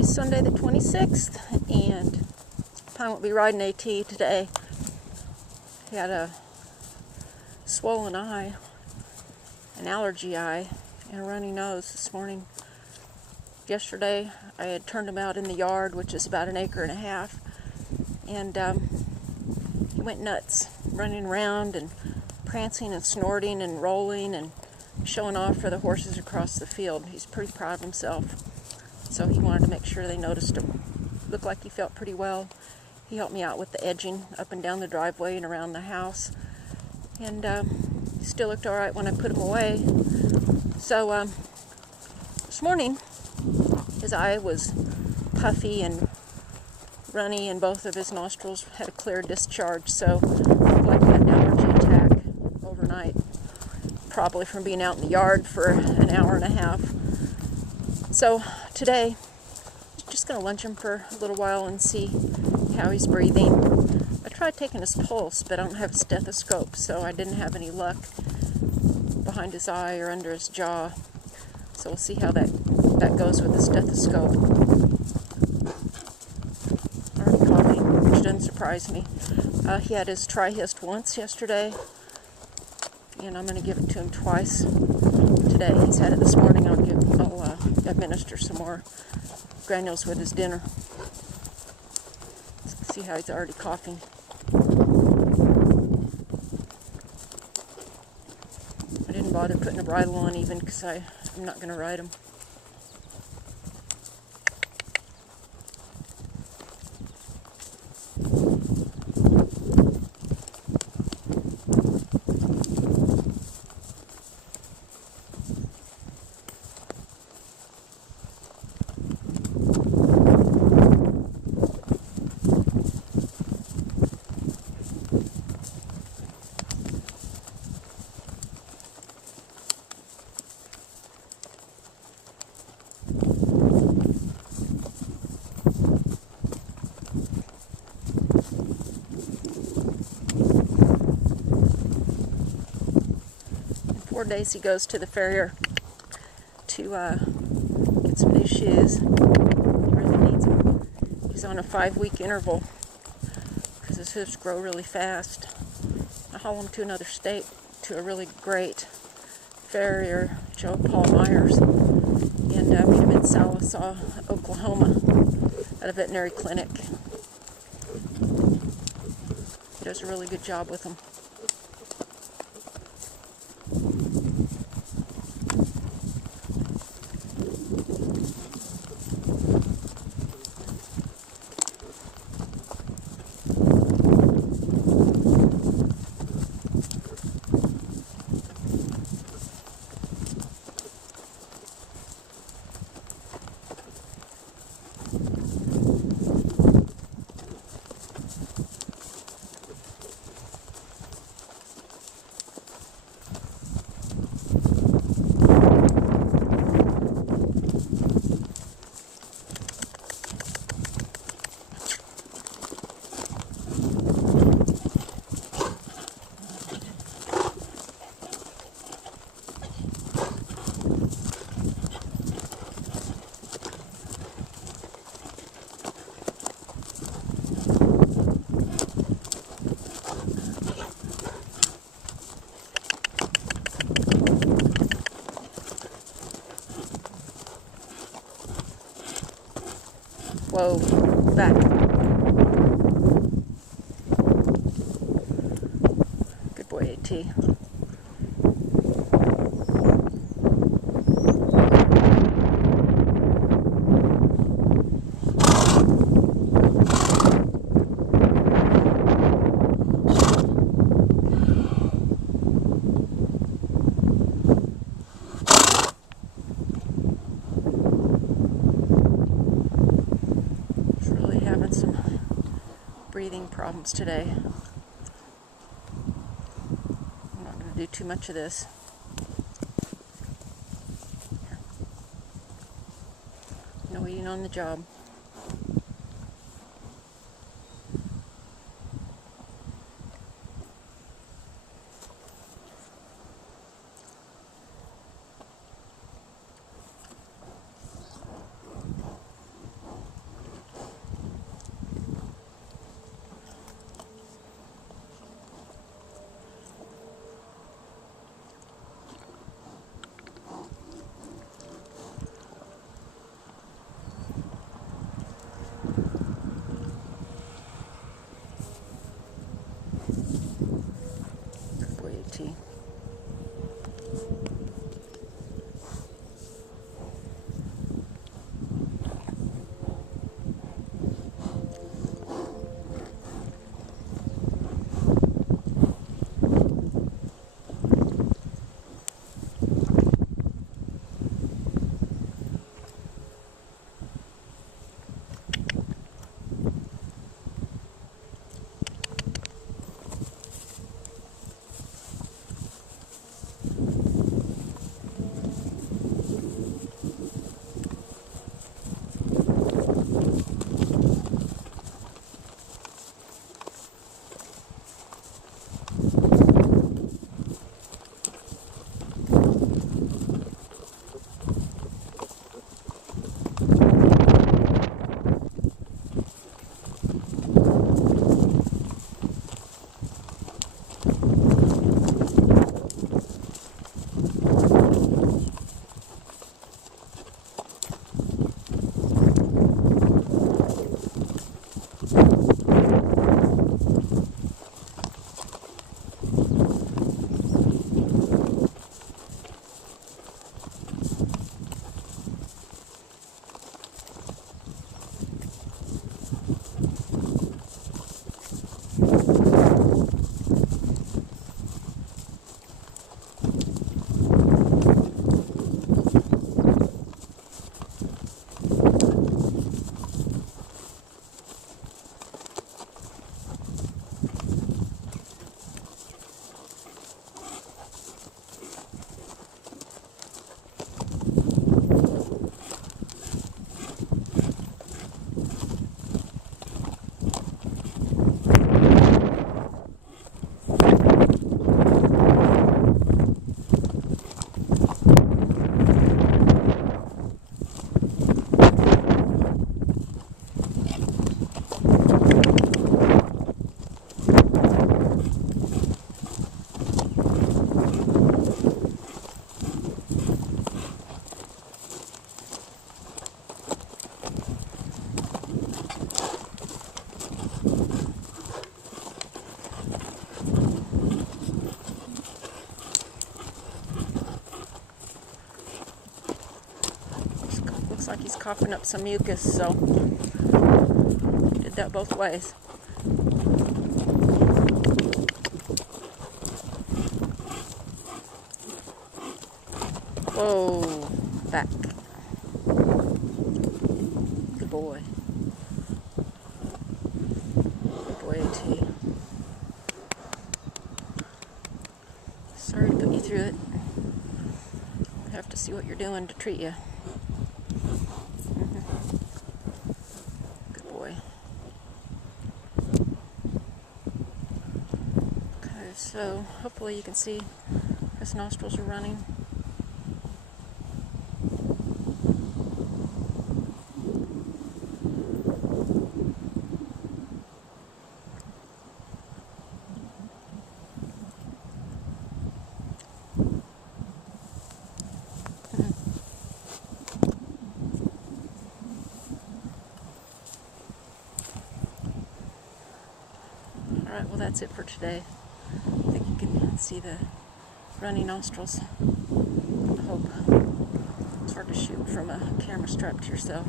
Today's Sunday the 26th, and I won't be riding AT today. He had a swollen eye, an allergy eye, and a runny nose this morning. Yesterday, I had turned him out in the yard, which is about 1.5 acres, and he went nuts, running around and prancing and snorting and rolling and showing off for the horses across the field. He's pretty proud of himself, so he wanted to make sure they noticed him. Looked like he felt pretty well. He helped me out with the edging up and down the driveway and around the house, and he still looked all right when I put him away. So this morning, his eye was puffy and runny, and both of his nostrils had a clear discharge, so it looked like he had an allergy attack overnight, probably from being out in the yard for 1.5 hours. So today, I'm just going to lunge him for a little while and see how he's breathing. I tried taking his pulse, but I don't have a stethoscope, so I didn't have any luck behind his eye or under his jaw. So we'll see how that goes with the stethoscope. Already coughing, which doesn't surprise me. He had his Trihist once yesterday, and I'm going to give it to him twice today. He's had it this morning. I'll administer some more granules with his dinner. Let's see how he's already coughing. I didn't bother putting a bridle on even because I'm not going to ride him. In 4 days he goes to the farrier to get some new shoes. He really needs them. He's on a 5-week interval because his hoofs grow really fast. I haul him to another state to a really great farrier, Joe Paul Myers, and meet him in Sallisaw, Oklahoma, at a veterinary clinic. He does a really good job with them. Whoa, back. Good boy, AT. Some breathing problems today. I'm not going to do too much of this. No eating on the job. like he's coughing up some mucus, so did that both ways. Whoa, back. Good boy. Good boy, AT. Sorry to put you through it. I have to see what you're doing to treat you. Good boy. Okay, so hopefully you can see his nostrils are running. Alright, well that's it for today. I think you can see the runny nostrils. I hope. It's hard to shoot from a camera strapped to yourself.